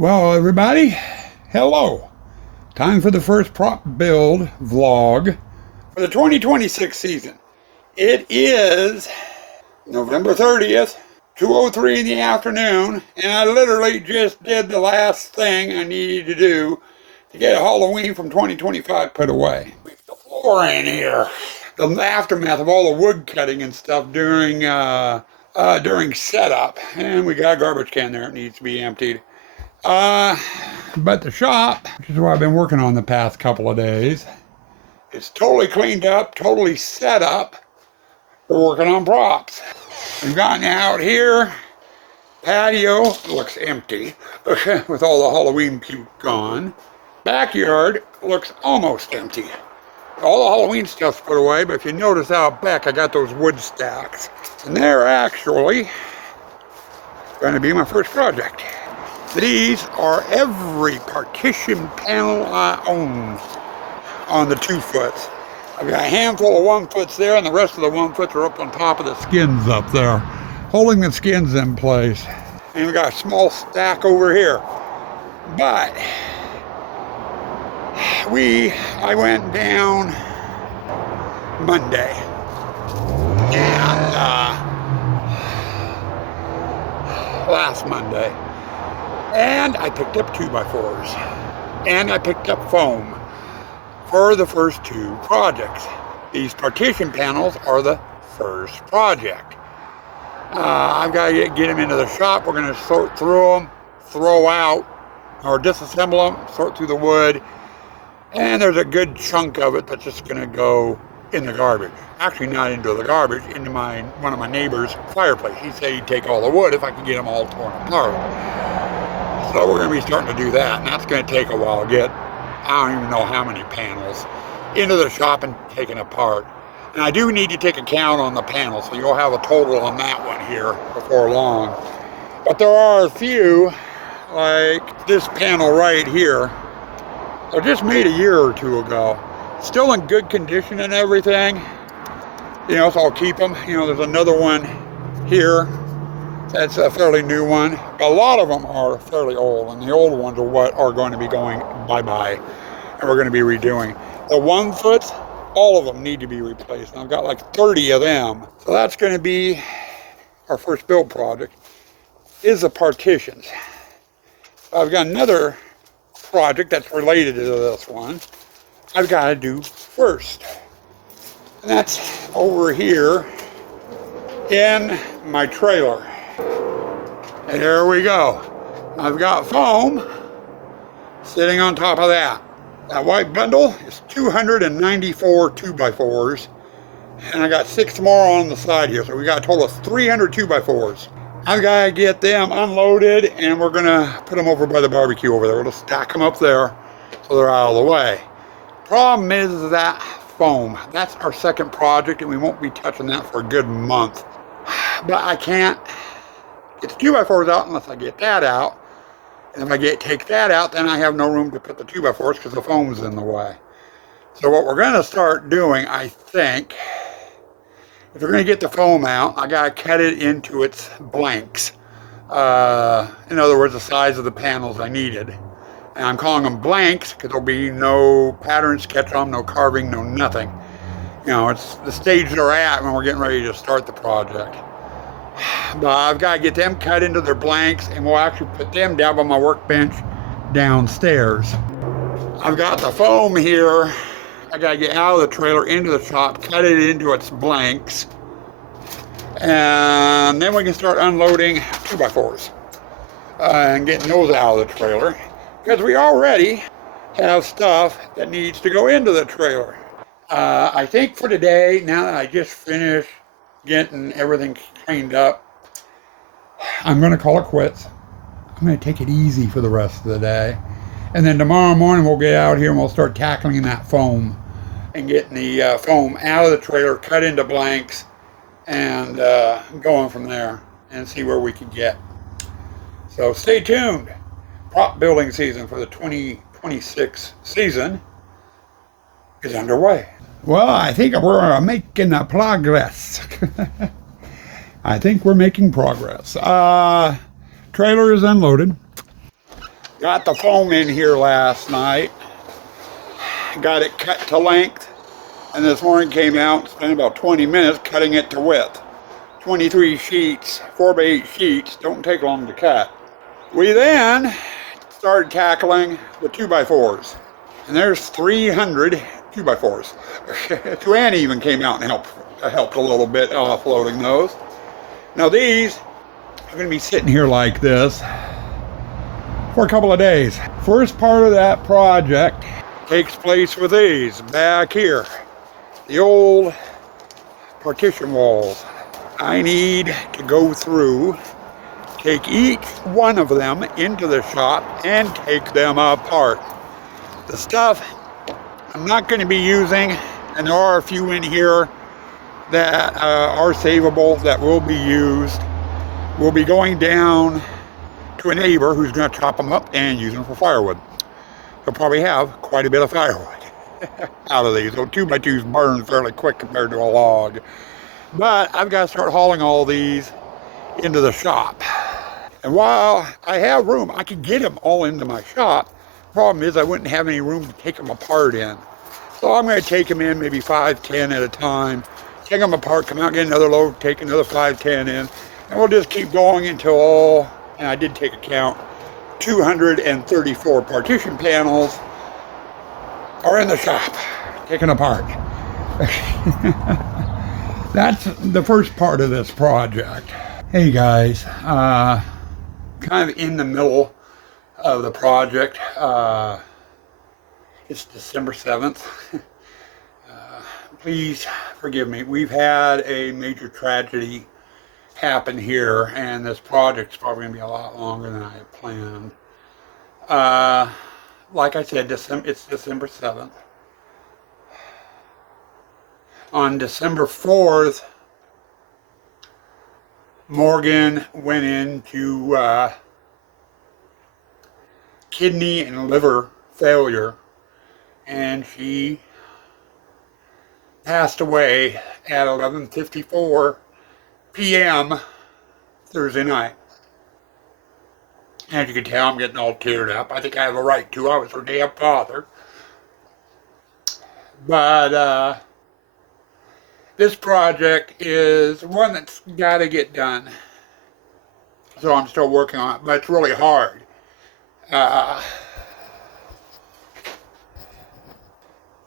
Well, everybody, hello. Time for the first prop build vlog for the 2026 season. It is November 30th, 2:03 in the afternoon, and I literally just did the last thing I needed to do to get Halloween from 2025 put away. Leave the floor in here. The aftermath of all the wood cutting and stuff during setup, and we got a garbage can there. It needs to be emptied. But the shop, which is what I've been working on the past couple of days, is totally cleaned up, totally set up for working on props. We've gotten out here. Patio looks empty with all the Halloween puke gone. Backyard looks almost empty. All the Halloween stuff's put away, but if you notice out back, I got those wood stacks. And they're actually going to be my first project. These are every partition panel I own on the 2-foots. I've got a handful of 1-foots there, and the rest of the 1-foots are up on top of the skins up there, holding the skins in place. And we've got a small stack over here. But I went down Monday, and last Monday. And I picked up 2x4s, and I picked up foam for the first 2 projects. These partition panels are the first project. I've got to get them into the shop. We're going to sort through them, throw out, or disassemble them, sort through the wood, and there's a good chunk of it that's just going to go in the garbage. Actually, not into the garbage, into one of my neighbor's fireplace. He said he'd take all the wood if I could get them all torn apart. So we're going to be starting to do that, and that's going to take a while to get, I don't even know how many panels, into the shop and taken apart. And I do need to take a count on the panels, so you'll have a total on that one here before long. But there are a few, like this panel right here, they're just made a year or 2 ago. Still in good condition and everything, so I'll keep them. There's another one here. That's a fairly new one. A lot of them are fairly old, and the old ones are what are going to be going bye-bye, and we're going to be redoing. The 1-foots, all of them need to be replaced. And I've got like 30 of them. So that's going to be our first build project, is the partitions. I've got another project that's related to this one I've got to do first. And that's over here in my trailer. And there we go. I've got foam sitting on top of that. That white bundle is 294 2x4s, and I got 6 more on the side here, so we got a total of 300 2x4s. I've got to get them unloaded, and we're going to put them over by the barbecue over there. We'll stack them up there so they're out of the way. Problem is that foam. That's our second project, and we won't be touching that for a good month. But I can't get the 2x4s out unless I get that out. And if I take that out, then I have no room to put the 2x4s because the foam's in the way. So what we're going to start doing, I think, if we're going to get the foam out, I got to cut it into its blanks. In other words, the size of the panels I needed. And I'm calling them blanks because there'll be no pattern sketch on them, no carving, no nothing. It's the stage they're at when we're getting ready to start the project. But I've got to get them cut into their blanks, and we'll actually put them down by my workbench downstairs. I've got the foam here. I got to get out of the trailer into the shop, cut it into its blanks, and then we can start unloading 2x4s and getting those out of the trailer, because we already have stuff that needs to go into the trailer. I think for today, now that I just finished getting everything cleaned up, I'm going to call it quits. I'm going to take it easy for the rest of the day. And then tomorrow morning we'll get out here and we'll start tackling that foam and getting the foam out of the trailer, cut into blanks, and going from there and see where we can get. So stay tuned. Prop building season for the 2026 season is underway. Well, I think we're making progress. I think we're making progress. Trailer is unloaded. Got the foam in here last night. Got it cut to length. And this morning came out, spent about 20 minutes cutting it to width. 23 sheets, 4x8 sheets, don't take long to cut. We then started tackling the 2x4s. And there's 300 2x4s. Joanne even came out and helped a little bit offloading those. Now these are going to be sitting here like this for a couple of days. First part of that project takes place with these back here. The old partition walls. I need to go through, take each one of them into the shop and take them apart. The stuff I'm not going to be using, and there are a few in here that are savable that will be used. We'll be going down to a neighbor who's going to chop them up and use them for firewood. He'll probably have quite a bit of firewood out of these. So 2x2s burn fairly quick compared to a log. But I've got to start hauling all these into the shop. And while I have room, I can get them all into my shop. Problem is I wouldn't have any room to take them apart in. So I'm going to take them in maybe 5, 10 at a time. Take them apart, come out, get another load, take another 5, 10 in. And we'll just keep going until all, and I did take a count, 234 partition panels are in the shop, taken apart. That's the first part of this project. Hey guys, kind of in the middle of the project. It's December 7th. Please forgive me. We've had a major tragedy happen here, and this project's probably going to be a lot longer than I had planned. Like I said, it's December 7th. On December 4th, Morgan went into kidney and liver failure, and she passed away at 11:54 p.m. Thursday night. As you can tell, I'm getting all teared up. I think I have a right to. I was her damn father. But this project is one that's got to get done. So I'm still working on it, but it's really hard.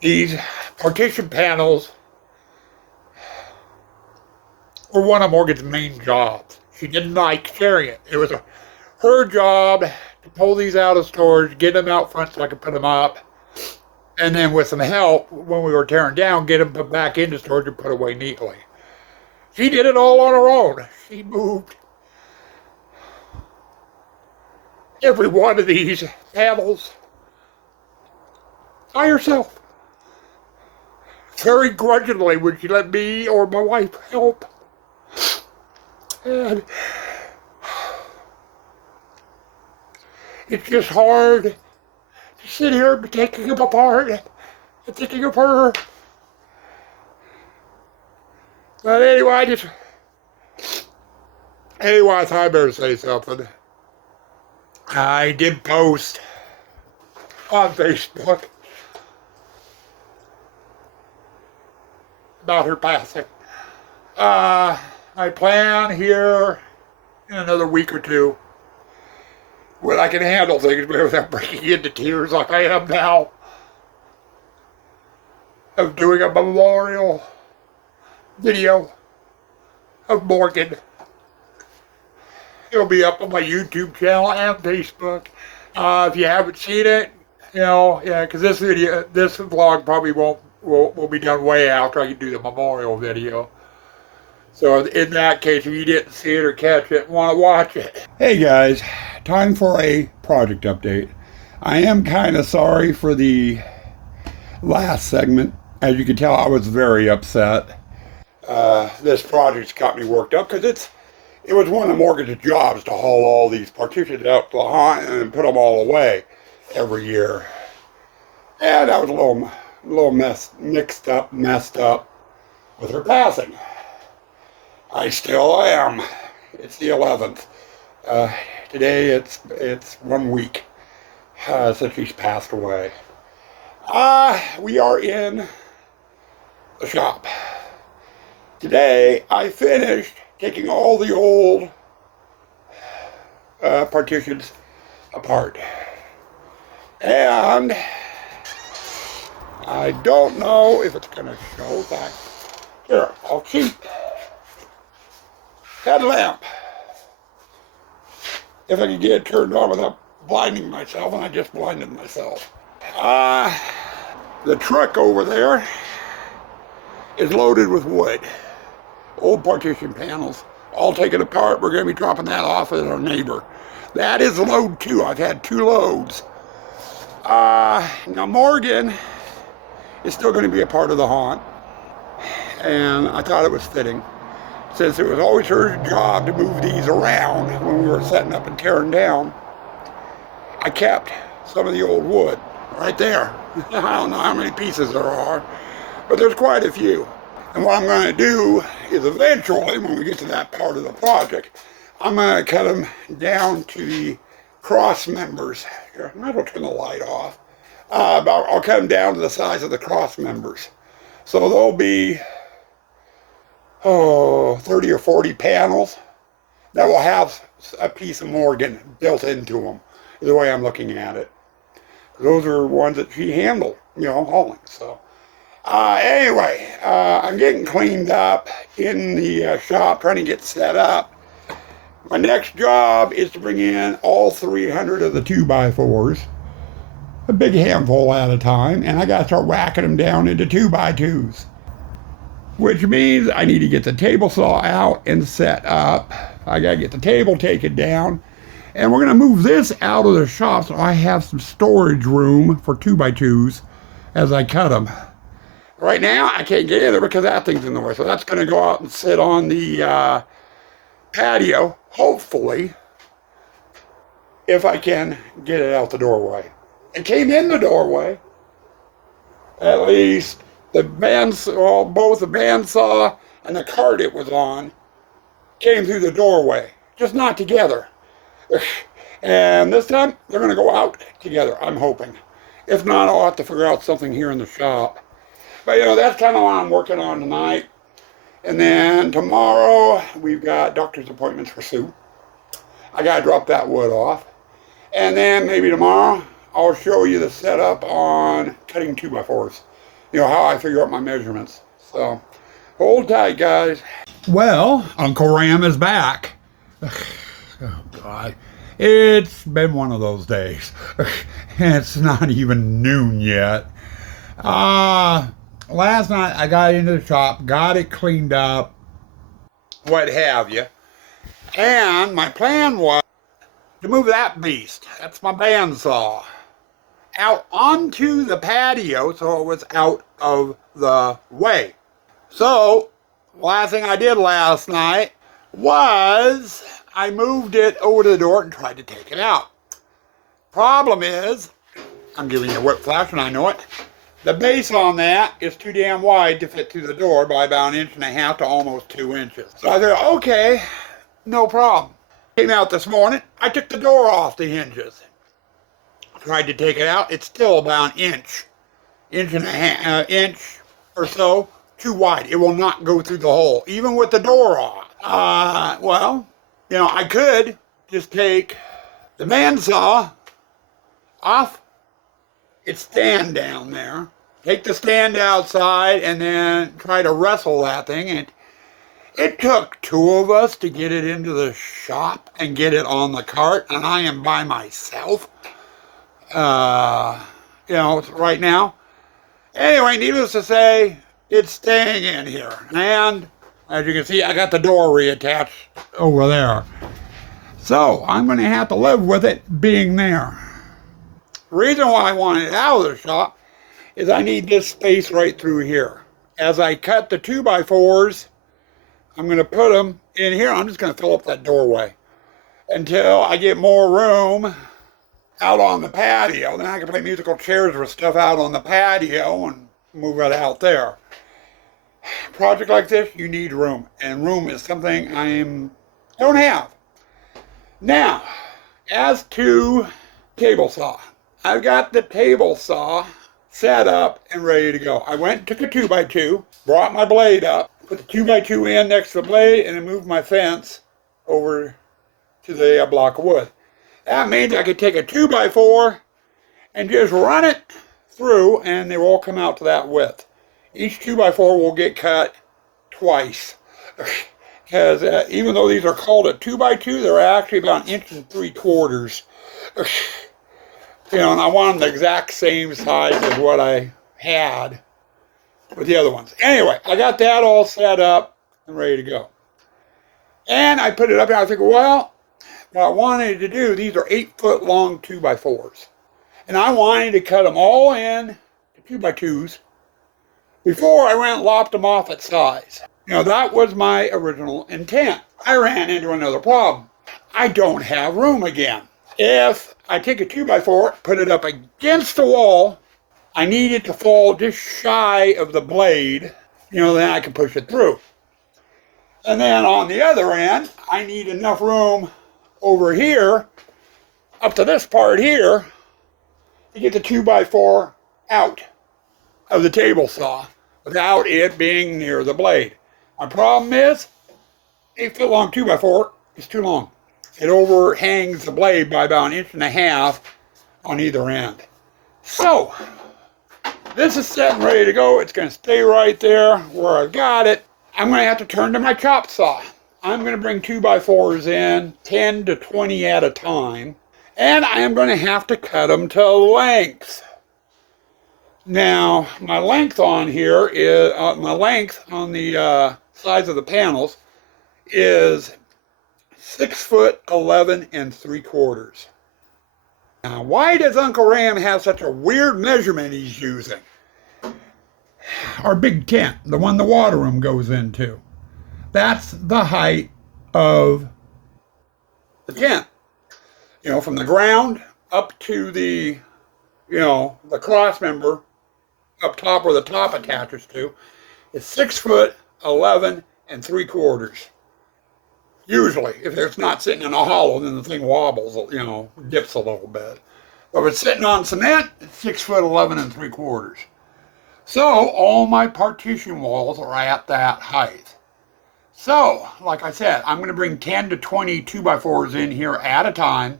These partition panels were one of Morgan's main jobs. She didn't like sharing it. It was her job to pull these out of storage, get them out front so I could put them up, and then with some help, when we were tearing down, get them put back into storage and put away neatly. She did it all on her own. She moved every one of these panels by herself. Very grudgingly would she let me or my wife help. And it's just hard to sit here and be taking them apart and thinking of her. But anyway, I thought I better say something. I did post on Facebook about her passing. I plan here in another week or two when I can handle things without breaking into tears like I am now, of doing a memorial video of Morgan. It'll be up on my YouTube channel and Facebook. If you haven't seen it, because this vlog probably will be done way after I can do the memorial video. So in that case, if you didn't see it or catch it, want to watch it. Hey guys, time for a project update. I am kind of sorry for the last segment. As you can tell, I was very upset. This project's got me worked up because it was one of Morgan's jobs to haul all these partitions out behind and put them all away every year. And I was a little messed up with her passing. I still am. It's the 11th. Today it's 1 week since she's passed away. We are in the shop. Today, I finished taking all the old partitions apart. And I don't know if it's going to show that. Here, I'll keep headlamp. If I can get it turned on without blinding myself, and I just blinded myself. The truck over there is loaded with wood. Old partition panels, all taken apart. We're going to be dropping that off at our neighbor. That is a load too. I've had 2 loads. Now Morgan is still going to be a part of the haunt, and I thought it was fitting, since it was always her job to move these around when we were setting up and tearing down. I kept some of the old wood right there. I don't know how many pieces there are, but there's quite a few. And what I'm going to do is eventually, when we get to that part of the project, I'm going to cut them down to the cross members. Here, I might as well turn the light off. I'll cut them down to the size of the cross members. So there'll be 30 or 40 panels that will have a piece of Morgan built into them, is the way I'm looking at it. Those are ones that she handled, hauling. So anyway, I'm getting cleaned up in the shop, trying to get set up. My next job is to bring in all 300 of the 2x4s, a big handful at a time, and I got to start whacking them down into 2x2s. Which means I need to get the table saw out and set up. I got to get the table taken down. And we're going to move this out of the shop so I have some storage room for 2x2s as I cut them. Right now, I can't get in there because that thing's in the way. So that's going to go out and sit on the patio, hopefully, if I can get it out the doorway. It came in the doorway, at least. Both the bandsaw and the cart it was on came through the doorway, just not together. And this time, they're going to go out together, I'm hoping. If not, I'll have to figure out something here in the shop. But, that's kind of what I'm working on tonight. And then tomorrow, we've got doctor's appointments for Sue. I got to drop that wood off. And then maybe tomorrow, I'll show you the setup on cutting 2x4s. How I figure out my measurements. So, hold tight, guys. Well, Uncle Ram is back. Oh, God. It's been one of those days. It's not even noon yet. Last night, I got into the shop, got it cleaned up, what have you. And my plan was to move that beast. That's my bandsaw. Out onto the patio so it was out of the way. So, last thing I did last night was I moved it over to the door and tried to take it out. Problem is, I'm giving you a whip flash and I know it, the base on that is too damn wide to fit through the door by about 1.5 inches to almost 2 inches. So I thought, okay, no problem. Came out this morning, I took the door off the hinges. Tried to take it out, it's still about an inch or so too wide. It will not go through the hole, even with the door off. Well, I could just take the bandsaw off its stand down there, take the stand outside, and then try to wrestle that thing. And it took 2 of us to get it into the shop and get it on the cart, and I am by myself. Right now. Anyway, needless to say, it's staying in here. And, as you can see, I got the door reattached over there. So, I'm going to have to live with it being there. The reason why I wanted it out of the shop is I need this space right through here. As I cut the 2x4s, I'm going to put them in here. I'm just going to fill up that doorway until I get more room out on the patio. Then I can play musical chairs or stuff out on the patio and move it out there. A project like this, you need room. And room is something don't have. Now, as to table saw. I've got the table saw set up and ready to go. I went and took a 2x2, brought my blade up, put the 2x2 in next to the blade, and then moved my fence over to the block of wood. That means I could take a 2x4 and just run it through, and they will all come out to that width. Each 2x4 will get cut twice. Because even though these are called a 2x2, they're actually about 1.75 inches. You know, and I want them the exact same size as what I had with the other ones. Anyway, I got that all set up and ready to go. And I put it up and I figured, well, what I wanted to do, these are 8-foot long 2x4s. And I wanted to cut them all in to 2x2s before I went and lopped them off at size. You know, that was my original intent. I ran into another problem. I don't have room again. If I take a 2x4, put it up against the wall, I need it to fall just shy of the blade, you know, then I can push it through. And then on the other end, I need enough room over here, up to this part here, to get the 2x4 out of the table saw without it being near the blade. My problem is, 8-foot long 2x4 is too long. It overhangs the blade by about 1.5 inches on either end. So, this is set and ready to go. It's going to stay right there where I've got it. I'm going to have to turn to my chop saw. I'm going to bring 2x4s in, 10 to 20 at a time, and I am going to have to cut them to length. Now, my length on here is, my length on the sides of the panels is 6'11" 3/4. Now, why does Uncle Ram have such a weird measurement he's using? Our big tent, the one the water room goes into. That's the height of the tent. You know, from the ground up to the, you know, the cross member up top where the top attaches to is 6'11" 3/4. Usually, if it's not sitting in a hollow, then the thing wobbles, you know, dips a little bit. But if it's sitting on cement, it's 6'11" 3/4. So, all my partition walls are at that height. So, like I said, I'm going to bring 10 to 20 2x4s in here at a time.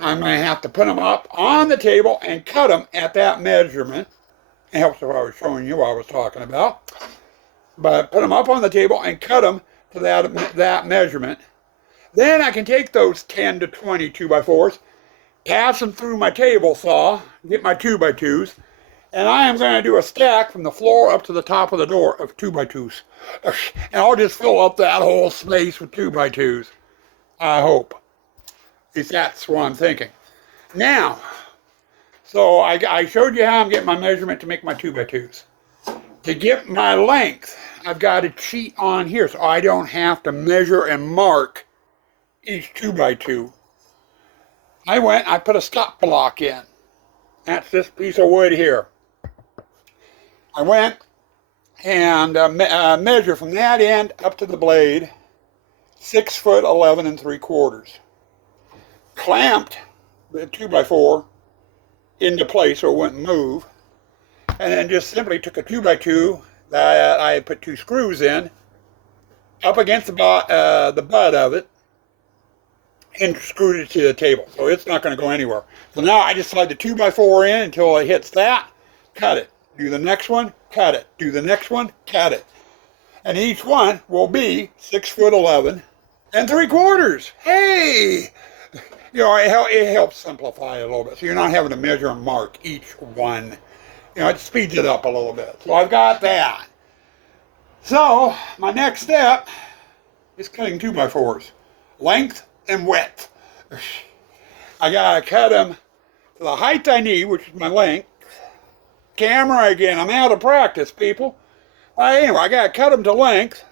I'm going to have to put them up on the table and cut them at that measurement. It helps if I was showing you what I was talking about. But put them up on the table and cut them to that measurement. Then I can take those 10 to 20 2x4s, pass them through my table saw, get my 2x2s, and I am going to do a stack from the floor up to the top of the door of 2x2s. And I'll just fill up that whole space with 2x2s. I hope. At least that's what I'm thinking. Now, so I showed you how I'm getting my measurement to make my 2x2s. To get my length, I've got to cheat on here so I don't have to measure and mark each 2x2. I put a stop block in. That's this piece of wood here. I went and measured from that end up to the blade 6'11" 3/4. Clamped the 2x4 into place so it wouldn't move. And then just simply took a 2x2 that I had put 2 screws in up against the butt of it and screwed it to the table. So it's not going to go anywhere. So now I just slide the 2x4 in until it hits that, cut it. Do the next one, cut it. Do the next one, cut it. And each one will be 6'11" 3/4. Hey! You know, it helps simplify it a little bit. So you're not having to measure and mark each one. You know, it speeds it up a little bit. So I've got that. So my next step is cutting 2x4s. Length and width. I gotta cut them to the height I need, which is my length. Camera again, I'm out of practice, people. Anyway, I gotta cut them to length.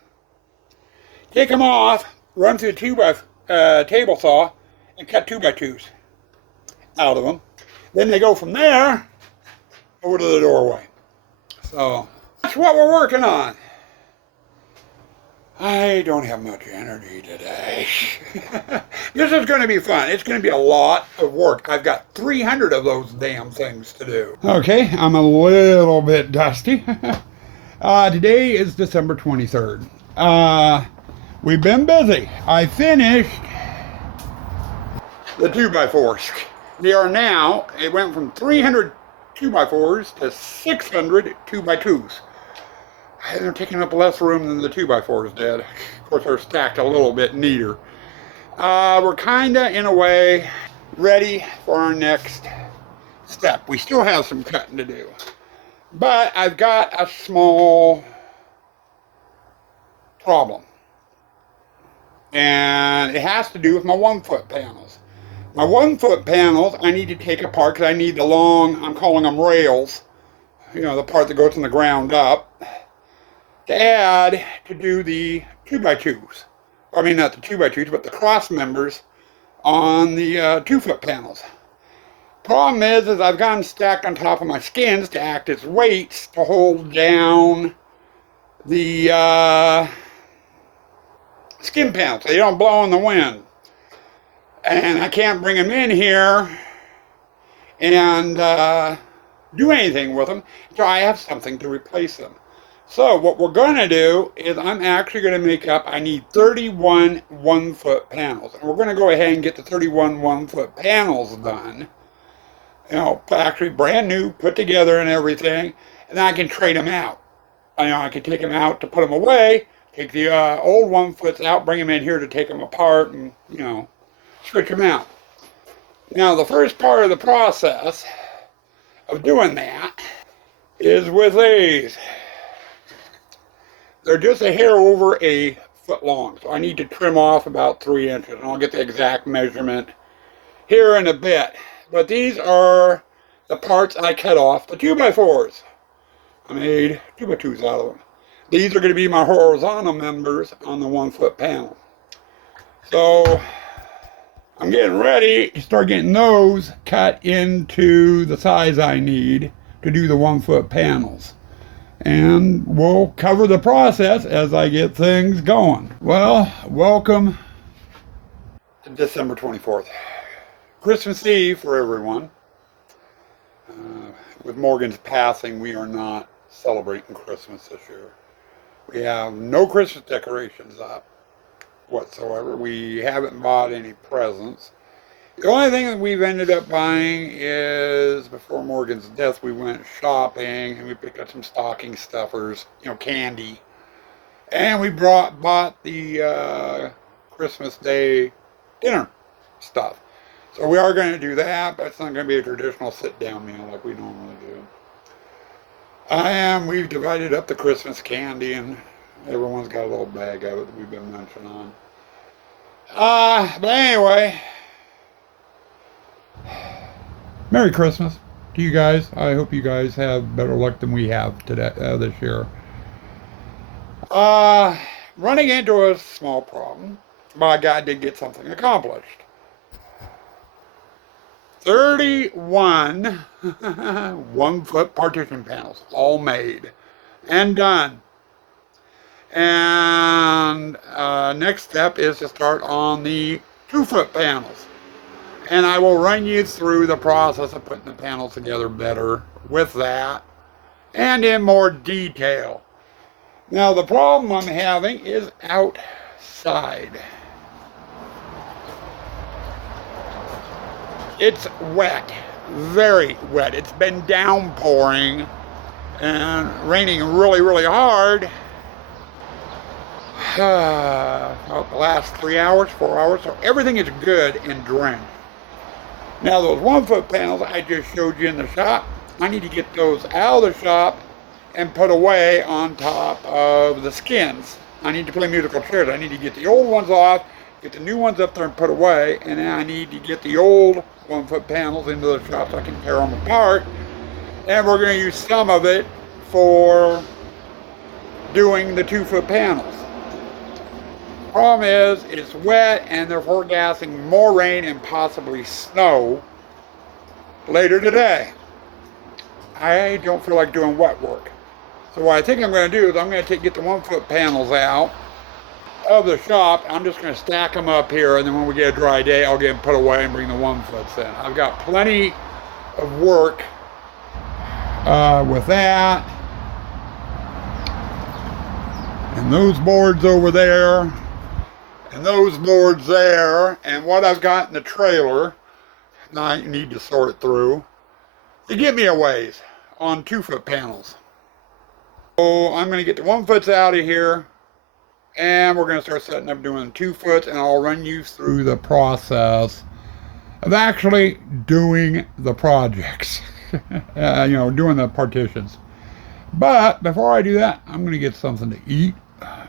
Take them off, run through the table saw, and cut 2x2s out of them. Then they go from there over to the doorway. So that's what we're working on. I don't have much energy today. This is going to be fun. It's going to be a lot of work. I've got 300 of those damn things to do. Okay, I'm a little bit dusty. Today is December 23rd. We've been busy. I finished the 2x4s. They are now, it went from 300 2x4s to 600 2x2s. They're taking up less room than the 2x4s did. Of course, they're stacked a little bit neater. We're kind of, in a way, ready for our next step. We still have some cutting to do. But I've got a small problem. And it has to do with my 1-foot panels. My 1-foot panels, I need to take apart because I need the long, I'm calling them rails, you know, the part that goes from the ground up, to add to do the 2x2s. I mean, not the 2x2s, but the cross members on the 2-foot panels. Problem is I've got them stacked on top of my skins to act as weights to hold down the skin panels so they don't blow in the wind. And I can't bring them in here and do anything with them until I have something to replace them. So what we're going to do is I'm actually going to make up, I need 31 1-foot panels. And we're going to go ahead and get the 31 1-foot panels done. You know, actually brand new, put together and everything. And then I can trade them out. You know, I can take them out to put them away, take the old 1-foots out, bring them in here to take them apart and, you know, switch them out. Now, the first part of the process of doing that is with these. They're just a hair over a foot long, so I need to trim off about 3 inches, and I'll get the exact measurement here in a bit. But these are the parts I cut off the 2x4s. I made 2x2s out of them. These are going to be my horizontal members on the 1-foot panel. So I'm getting ready to start getting those cut into the size I need to do the 1-foot panels. And we'll cover the process as I get things going. Well, welcome to December 24th. Christmas Eve for everyone. With Morgan's passing, we are not celebrating Christmas this year. We have no Christmas decorations up whatsoever. We haven't bought any presents. The only thing that we've ended up buying is, before Morgan's death, we went shopping and we picked up some stocking stuffers, you know, candy. And we bought the Christmas Day dinner stuff. So we are going to do that, but it's not going to be a traditional sit-down meal like we normally do. We've divided up the Christmas candy, and everyone's got a little bag of it that we've been munching on. But anyway, Merry Christmas to you guys. I hope you guys have better luck than we have today, this year. Running into a small problem, but God did get something accomplished. 31 1-foot partition panels, all made and done. And next step is to start on the 2-foot panels. And I will run you through the process of putting the panels together better with that and in more detail. Now, the problem I'm having is outside. It's wet, very wet. It's been downpouring and raining really, really hard. The last 3 hours, 4 hours, so everything is good and drenched. Now, those 1-foot panels I just showed you in the shop, I need to get those out of the shop and put away on top of the skins. I need to play musical chairs. I need to get the old ones off, get the new ones up there and put away, and then I need to get the old 1-foot panels into the shop so I can tear them apart. And we're going to use some of it for doing the 2-foot panels. Problem is, it's wet and they're forecasting more rain and possibly snow later today. I don't feel like doing wet work. So what I think I'm going to do is I'm going to get the 1-foot panels out of the shop. I'm just going to stack them up here, and then when we get a dry day, I'll get them put away and bring the 1-foots in. I've got plenty of work with that. And those boards over there, and those boards there, and what I've got in the trailer, I need to sort through to get me a ways on 2-foot panels. So I'm going to get the 1-foots out of here, and we're going to start setting up doing 2-foots, and I'll run you through the process of actually doing the projects, doing the partitions. But before I do that, I'm going to get something to eat.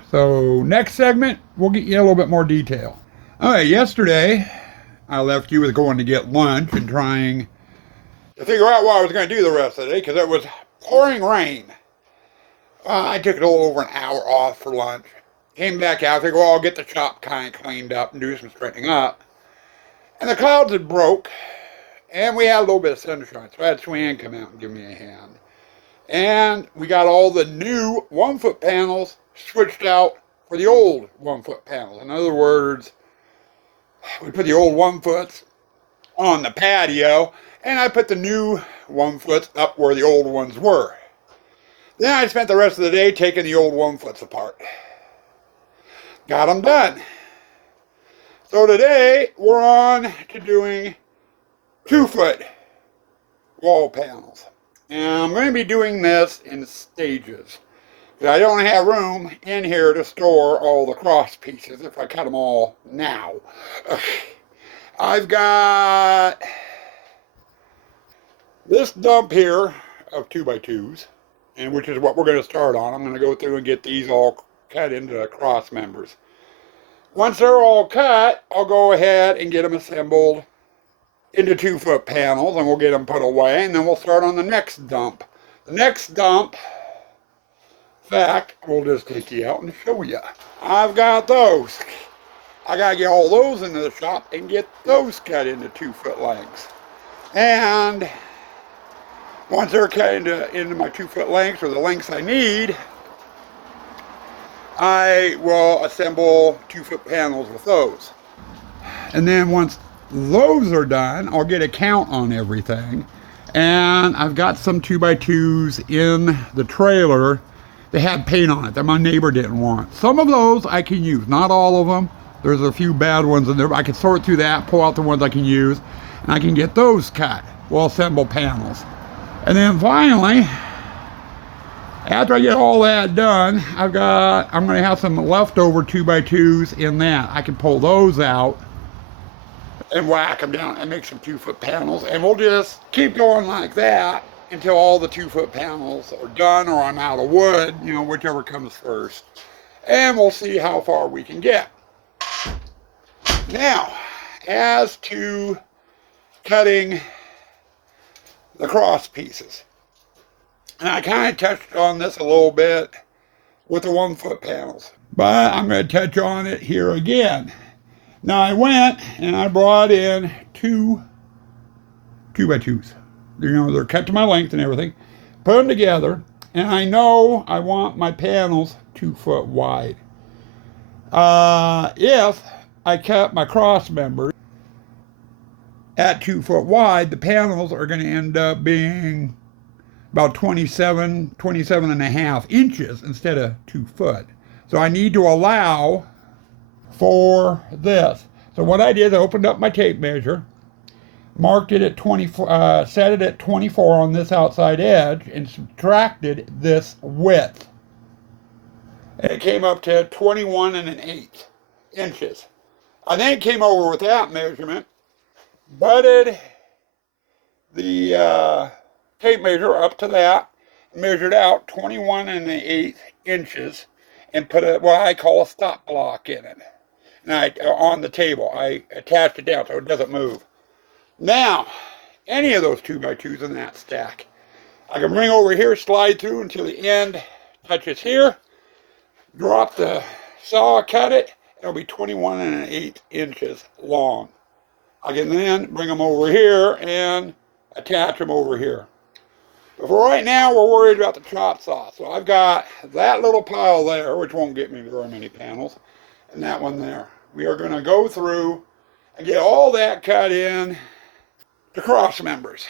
So next segment, we'll get you a little bit more detail. All right, yesterday, I left you with going to get lunch and trying to figure out what I was going to do the rest of the day because it was pouring rain. I took a little over an hour off for lunch. Came back out, figured, well, I'll get the shop kind of cleaned up and do some straightening up. And the clouds had broke, and we had a little bit of sunshine, so I had Swan come out and give me a hand. And we got all the new 1-foot panels switched out for the old 1-foot panels. In other words, we put the old 1-foots on the patio, and I put the new 1-foots up where the old ones were. Then I spent the rest of the day taking the old 1-foots apart. Got them done. So today, we're on to doing 2-foot wall panels. And I'm going to be doing this in stages. I don't have room in here to store all the cross pieces if I cut them all now. I've got this dump here of 2x2s, and which is what we're going to start on. I'm going to go through and get these all cut into cross members. Once they're all cut, I'll go ahead and get them assembled into 2-foot panels, and we'll get them put away, and then we'll start on the next dump. The next dump, in fact, we'll just take you out and show you. I've got those. I gotta get all those into the shop and get those cut into 2-foot lengths. And once they're cut into my 2-foot lengths, or the lengths I need, I will assemble 2-foot panels with those. And then once those are done, I'll get a count on everything. And I've got some 2x2s in the trailer that had paint on it that my neighbor didn't want. Some of those I can use, not all of them. There's a few bad ones in there, but I can sort through that, pull out the ones I can use, and I can get those cut. We'll assemble panels. And then finally, after I get all that done, I'm going to have some leftover 2x2s in that. I can pull those out and whack them down and make some 2-foot panels, and we'll just keep going like that until all the 2-foot panels are done, or I'm out of wood, whichever comes first, and we'll see how far we can get. Now, as to cutting the cross pieces, and I kind of touched on this a little bit with the 1-foot panels, but I'm going to touch on it here again. Now I went and I brought in 2x2s. They're cut to my length and everything. Put them together, and I know I want my panels 2-foot wide. If I cut my cross members at 2-foot wide, the panels are going to end up being about 27 and a half inches instead of 2 foot. So I need to allow for this. So what I did, I opened up my tape measure, marked it at 24, set it at 24 on this outside edge, and subtracted this width. And it came up to 21 and an eighth inches. I then came over with that measurement, butted the tape measure up to that, measured out 21 and an eighth inches, and put what I call a stop block in it. And on the table, I attached it down so it doesn't move. Now, any of those 2x2s in that stack, I can bring over here, slide through until the end touches here, drop the saw, cut it, it'll be 21 and an eighth inches long. I can then bring them over here and attach them over here. But for right now, we're worried about the chop saw. So I've got that little pile there, which won't get me very many panels. and that one there. We are going to go through and get all that cut in the cross members.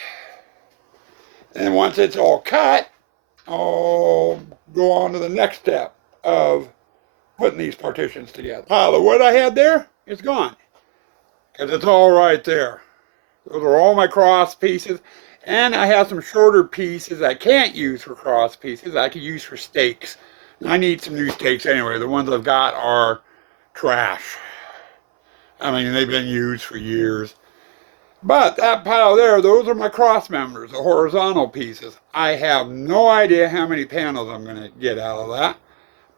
And once it's all cut, I'll go on to the next step of putting these partitions together. Pile of wood I had there is gone, because it's all right there. Those are all my cross pieces. And I have some shorter pieces I can't use for cross pieces. I could use for stakes. I need some new stakes anyway. The ones I've got are trash. I mean, they've been used for years. But that pile there, those are my cross members, the horizontal pieces. I have no idea how many panels I'm going to get out of that,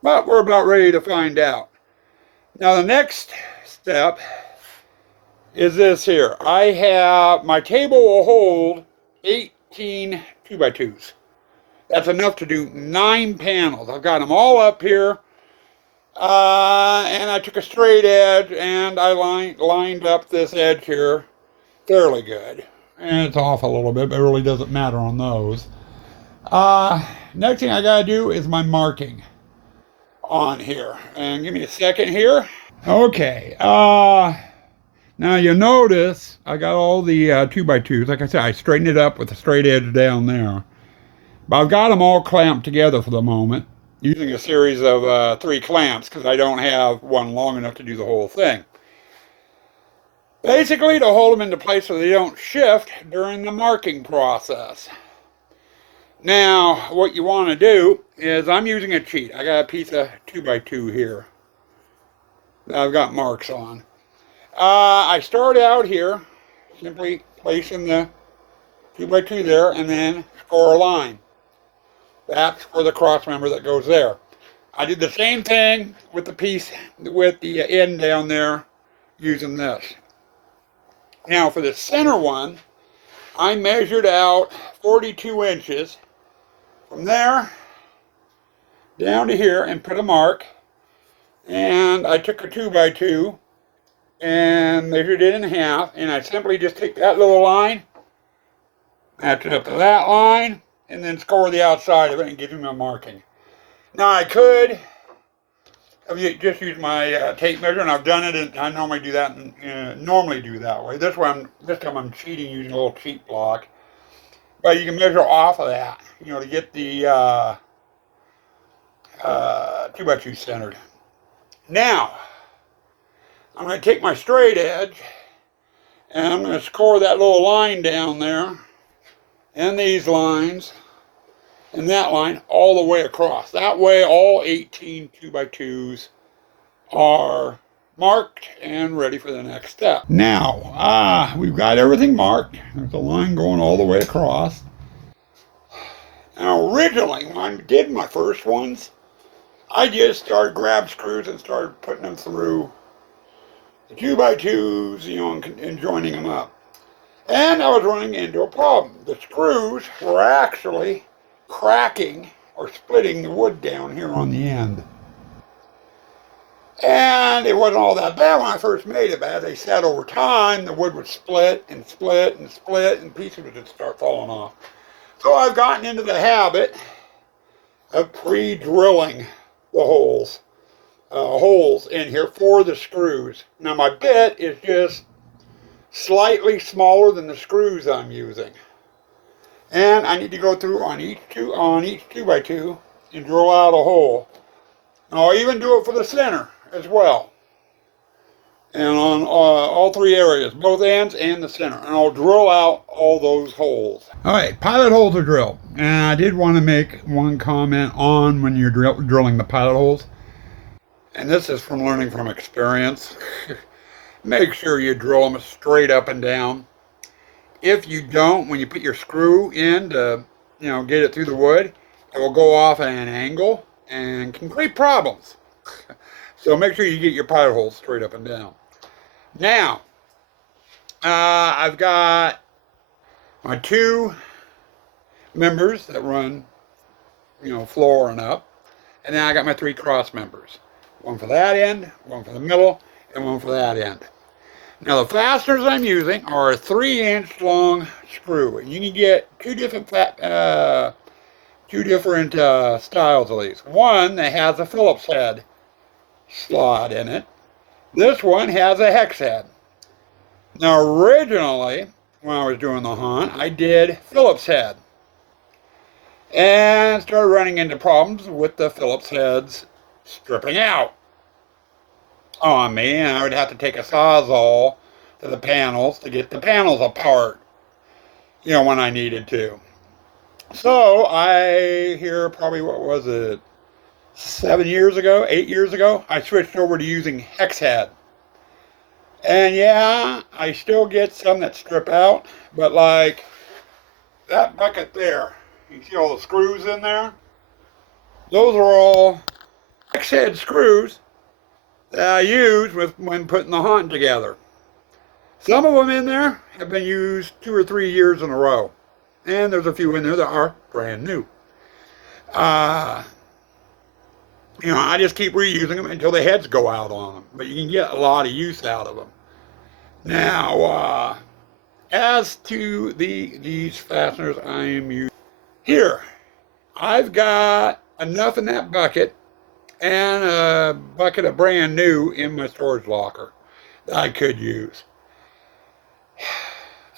but we're about ready to find out. Now the next step is this here. I have, my table will hold 18 2x2s. That's enough to do 9 panels. I've got them all up here. And I took a straight edge and I lined up this edge here fairly good. And it's off a little bit, but it really doesn't matter on those. Next thing I gotta do is my marking on here. And give me a second here. Okay. Now you notice I got all the 2x2s. Like I said, I straightened it up with a straight edge down there. But I've got them all clamped together for the moment, using a series of 3 clamps, because I don't have one long enough to do the whole thing. Basically to hold them into place so they don't shift during the marking process. Now, what you want to do is, I'm using a cheat. I got a piece of 2x2 here that I've got marks on. I start out here, simply placing the 2x2 there, and then score a line. That's for the cross member that goes there. I did the same thing with the piece, with the end down there, using this. Now for the center one, I measured out 42 inches from there down to here and put a mark. And I took a 2x2 and measured it in half, and I simply just take that little line, match it up to that line, and then score the outside of it and give him a marking. Now I could have just used my tape measure, and I've done it, and I normally do that way. This time I'm cheating using a little cheat block. But you can measure off of that, to get the 2x2 centered. Now, I'm going to take my straight edge, and I'm going to score that little line down there, and these lines, and that line all the way across. That way all 18 2x2s are marked and ready for the next step. Now, we've got everything marked. There's a line going all the way across. Now originally, when I did my first ones, I just started grab screws and started putting them through the 2x2s, and joining them up. And I was running into a problem. The screws were actually cracking or splitting the wood down here on the end. And it wasn't all that bad when I first made it, but as they sat over time, the wood would split and split and split, and pieces would just start falling off. So I've gotten into the habit of pre-drilling the holes in here for the screws. Now my bit is just slightly smaller than the screws I'm using. And I need to go through on each 2x2 and drill out a hole. And I'll even do it for the center as well. And on all 3 areas, both ends and the center. And I'll drill out all those holes. All right, pilot holes are drilled. And I did want to make one comment on when you're drilling the pilot holes. And this is from learning from experience. Make sure you drill them straight up and down. If you don't, when you put your screw in to, get it through the wood, it will go off at an angle and can create problems. So make sure you get your pilot holes straight up and down. Now, I've got my 2 members that run, floor and up. And then I got my 3 cross members. One for that end, one for the middle, and one for that end. Now the fasteners I'm using are a 3-inch long screw. And you can get 2 different styles of these. One that has a Phillips head slot in it, This one has a hex head. Now originally, when I was doing the hunt, I did Phillips head. And started running into problems with the Phillips heads stripping out on me. And I would have to take a Sawzall to the panels to get the panels apart, when I needed to. So I, here probably, what was it, 8 years ago, I switched over to using hex head. And yeah, I still get some that strip out, but like that bucket there, you see all the screws in there? Those are all hex head screws that I use when putting the hunt together. Some of them in there have been used 2 or 3 years in a row. And there's a few in there that are brand new. I just keep reusing them until the heads go out on them. But you can get a lot of use out of them. Now, as to these fasteners I am using here, I've got enough in that bucket and a bucket of brand new in my storage locker that I could use.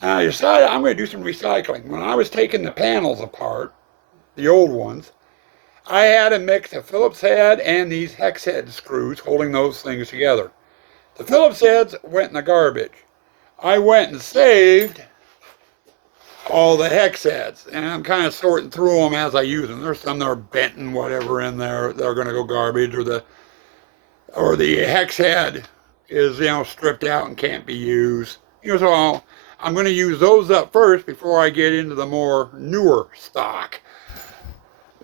I decided I'm going to do some recycling. When I was taking the panels apart, the old ones, I had a mix of Phillips head and these hex head screws holding those things together. The Phillips heads went in the garbage. I went and saved all the hex heads, and I'm kind of sorting through them as I use them. There's some that are bent and whatever in there. They're going to go garbage, or the hex head is stripped out and can't be used. So I'm going to use those up first before I get into the more newer stock.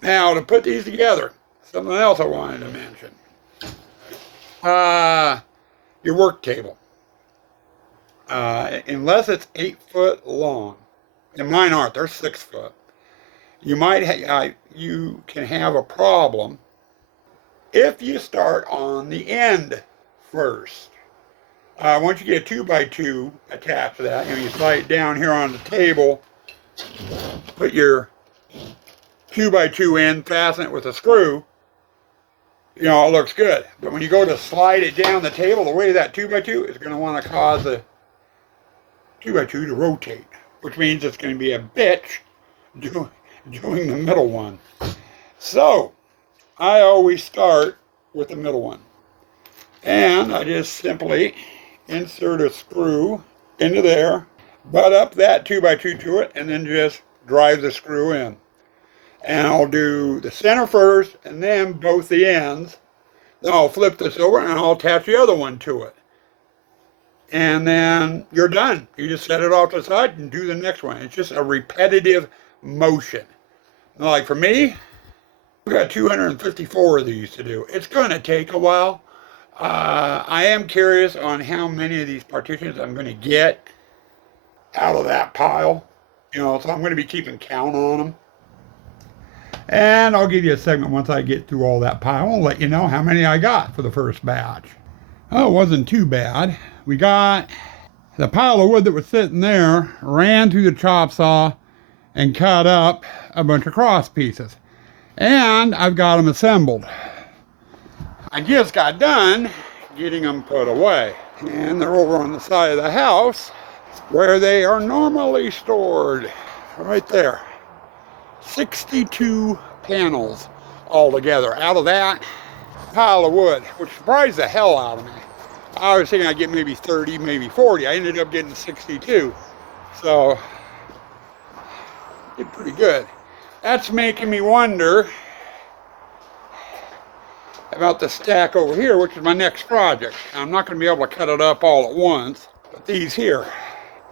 Now, to put these together, something else I wanted to mention. Your work table. Unless it's 8 foot long, and mine aren't, they're 6 foot. You can have a problem if you start on the end first. Once you get a 2x2 attached to that, you slide it down here on the table, put your 2x2 in, fasten it with a screw, it looks good. But when you go to slide it down the table, the weight of that 2x2 is going to want to cause the 2x2 to rotate, which means it's going to be a bitch doing the middle one. So, I always start with the middle one. And I just simply insert a screw into there, butt up that 2x2 to it, and then just drive the screw in. And I'll do the center first, and then both the ends. Then I'll flip this over, and I'll attach the other one to it. And then you're done. You just set it off to the side and do the next one. It's just a repetitive motion. Like for me, I've got 254 of these to do. It's going to take a while. I am curious on how many of these partitions I'm going to get out of that pile. So I'm going to be keeping count on them. And I'll give you a segment once I get through all that pile. I'll let you know how many I got for the first batch. Oh, it wasn't too bad. We got the pile of wood that was sitting there, ran through the chop saw and cut up a bunch of cross pieces. And I've got them assembled. I just got done getting them put away. And they're over on the side of the house where they are normally stored. Right there. 62 panels altogether out of that pile of wood, which surprised the hell out of me. I was thinking I'd get maybe 30, maybe 40. I ended up getting 62. So, did pretty good. That's making me wonder about the stack over here, which is my next project. I'm not going to be able to cut it up all at once, but these here.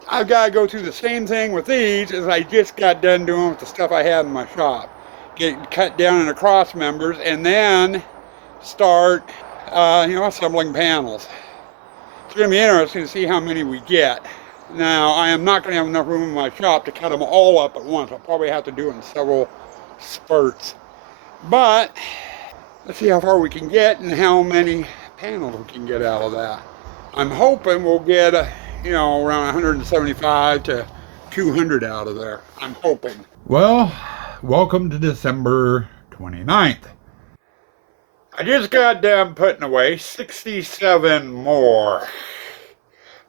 I've got to go through the same thing with these as I just got done doing with the stuff I had in my shop. Get cut down into cross members and then start, assembling panels. It's going to be interesting to see how many we get. Now, I am not going to have enough room in my shop to cut them all up at once. I'll probably have to do it in several spurts. But let's see how far we can get and how many panels we can get out of that. I'm hoping we'll get, around 175 to 200 out of there. I'm hoping. Well, welcome to December 29th. I just got done putting away 67 more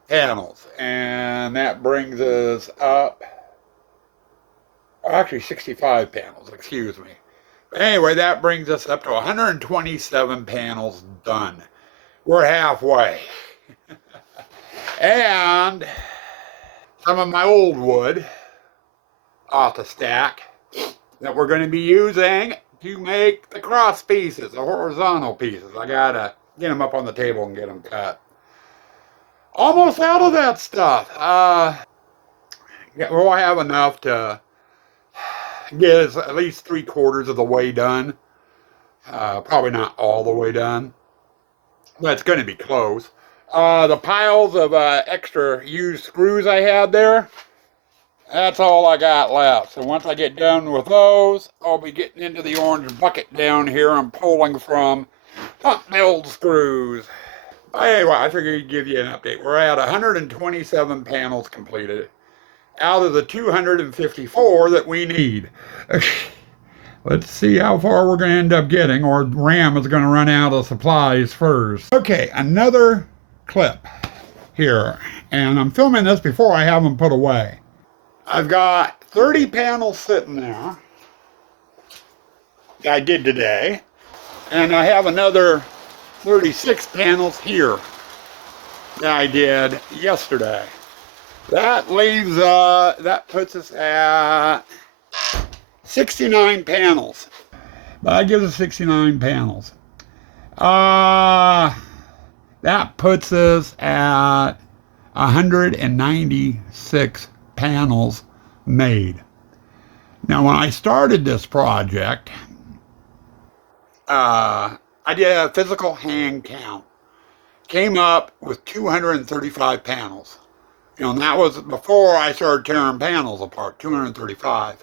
panels, and that brings us up, actually 65 panels, excuse me. But anyway, that brings us up to 127 panels done. We're halfway. And some of my old wood off the stack that we're going to be using to make the cross pieces, the horizontal pieces. I gotta get them up on the table and get them cut. Almost out of that stuff. Yeah, we'll have enough to get us at least 3/4 of the way done. Probably not all the way done, but it's going to be close. The piles of extra used screws I had there, that's all I got left. So once I get done with those, I'll be getting into the orange bucket down here and pulling from pump build screws. Anyway, I figured I'd give you an update. We're at 127 panels completed out of the 254 that we need. Let's see how far we're going to end up getting, or RAM is going to run out of supplies first. Okay, another clip here, and I'm filming this before I have them put away. I've got 30 panels sitting there that I did today, and I have another 36 panels here that I did yesterday. That leaves, that puts us at 69 panels. That gives us 69 panels. That puts us at 196 panels made. Now, when I started this project, I did a physical hand count. Came up with 235 panels. You know, and that was before I started tearing panels apart, 235.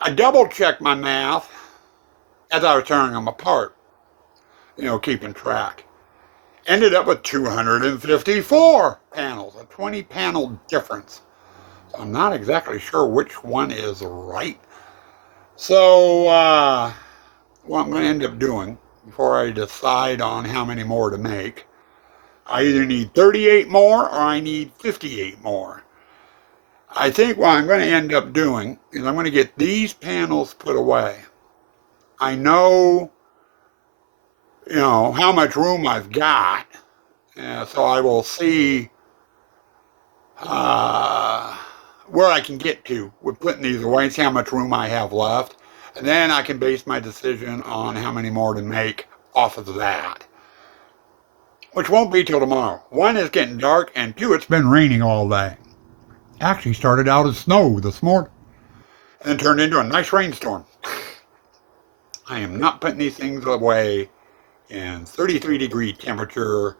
I double-checked my math as I was tearing them apart, you know, keeping track. Ended up with 254 panels, a 20-panel difference. I'm not exactly sure which one is right. So, what I'm going to end up doing before I decide on how many more to make, I either need 38 more or I need 58 more. I think what I'm going to end up doing is I'm going to get these panels put away. I know, you know, how much room I've got, so I will see where I can get to with putting these away and see how much room I have left. And then I can base my decision on how many more to make off of that. Which won't be till tomorrow. One, it's getting dark, and two, it's been raining all day. Actually started out as snow this morning and then turned into a nice rainstorm. I am not putting these things away in 33-degree temperature.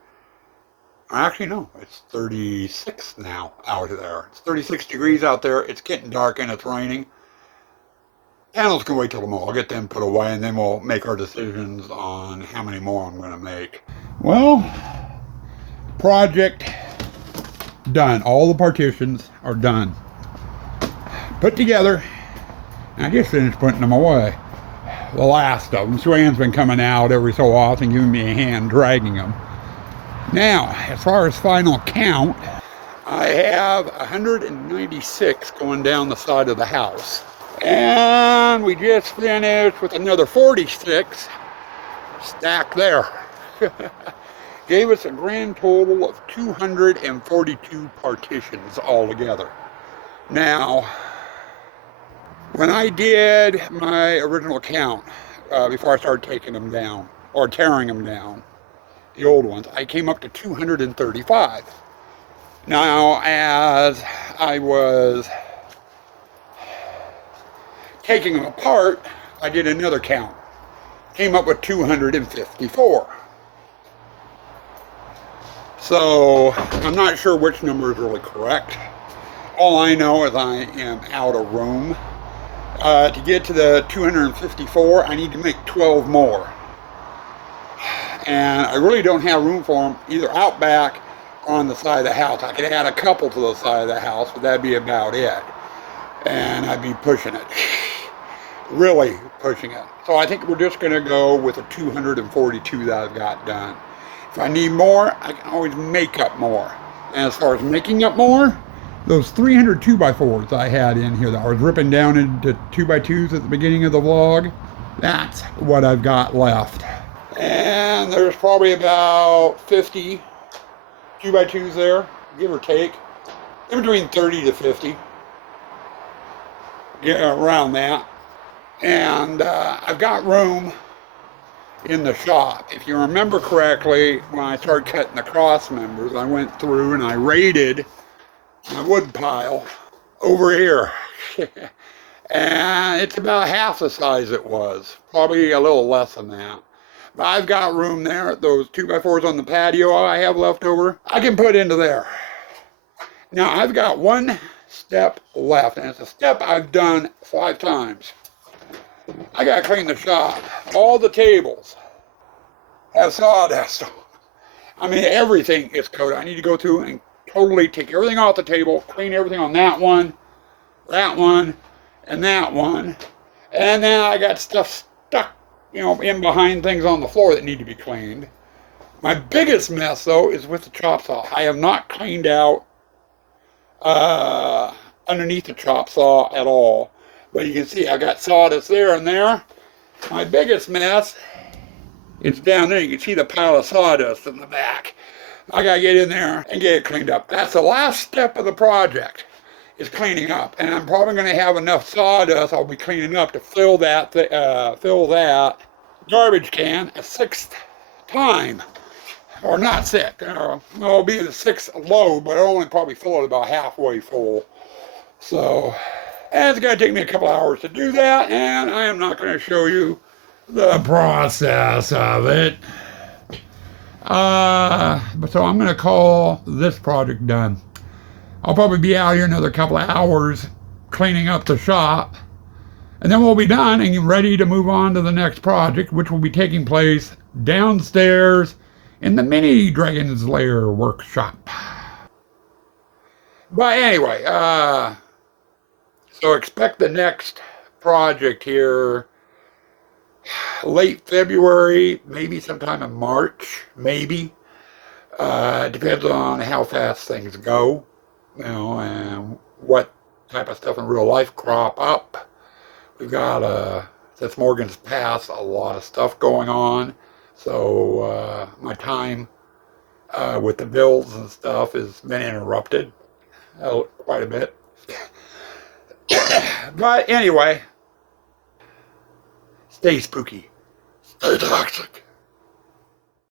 Actually, no, it's 36 now out there. It's 36 degrees out there. It's getting dark and it's raining. Panels can wait till tomorrow. I'll get them put away and then we'll make our decisions on how many more I'm going to make. Well, project done. All the partitions are done. Put together. I just finished putting them away. The last of them. Swan's been coming out every so often, giving me a hand dragging them. Now, as far as final count, I have 196 going down the side of the house. And we just finished with another 46 stacked there. Gave us a grand total of 242 partitions altogether. Now, when I did my original count, before I started taking them down, or tearing them down, the old ones, I came up to 235. Now, as I was taking them apart, I did another count. Came up with 254. So, I'm not sure which number is really correct. All I know is I am out of room. To get to the 254, I need to make 12 more. And I really don't have room for them either out back or on the side of the house. I could add a couple to the side of the house, but that'd be about it. And I'd be pushing it. really pushing it. So I think we're just going to go with a 242 that I've got done. If I need more, I can always make up more. And as far as making up more, those 300 2x4s I had in here that I was ripping down into 2x2s at the beginning of the vlog, that's what I've got left. And there's probably about 50 2x2s there, give or take. In between 30 to 50. Yeah, around that. And I've got room in the shop. If you remember correctly, when I started cutting the cross members, I went through and I raided my wood pile over here. And it's about half the size it was, probably a little less than that. But I've got room there. Those 2x4s on the patio I have left over, I can put into there. Now I've got one step left, and it's a step I've done 5 times. I gotta clean the shop. All the tables have sawdust. I mean, everything is coated. I need to go through and totally take everything off the table, clean everything on that one, and that one. And then I got stuff stuck, in behind things on the floor that need to be cleaned. My biggest mess, though, is with the chop saw. I have not cleaned out underneath the chop saw at all. But you can see I got sawdust there and there. My biggest mess is down there. You can see the pile of sawdust in the back. I gotta get in there and get it cleaned up. That's the last step of the project, is cleaning up. And I'm probably gonna have enough sawdust I'll be cleaning up to fill that garbage can a 6th time. Or not 6th. It'll be the 6th load, but I'll only probably fill it about halfway full. So, and it's going to take me a couple hours to do that, and I am not going to show you the process of it. But so I'm going to call this project done. I'll probably be out here another couple of hours cleaning up the shop, and then we'll be done and ready to move on to the next project, which will be taking place downstairs in the mini Dragon's Lair workshop. But anyway, so expect the next project here late February, maybe sometime in March, maybe. Depends on how fast things go, and what type of stuff in real life crop up. We've got, since Morgan's passed, a lot of stuff going on. So my time with the bills and stuff has been interrupted quite a bit. But anyway, stay spooky, stay toxic.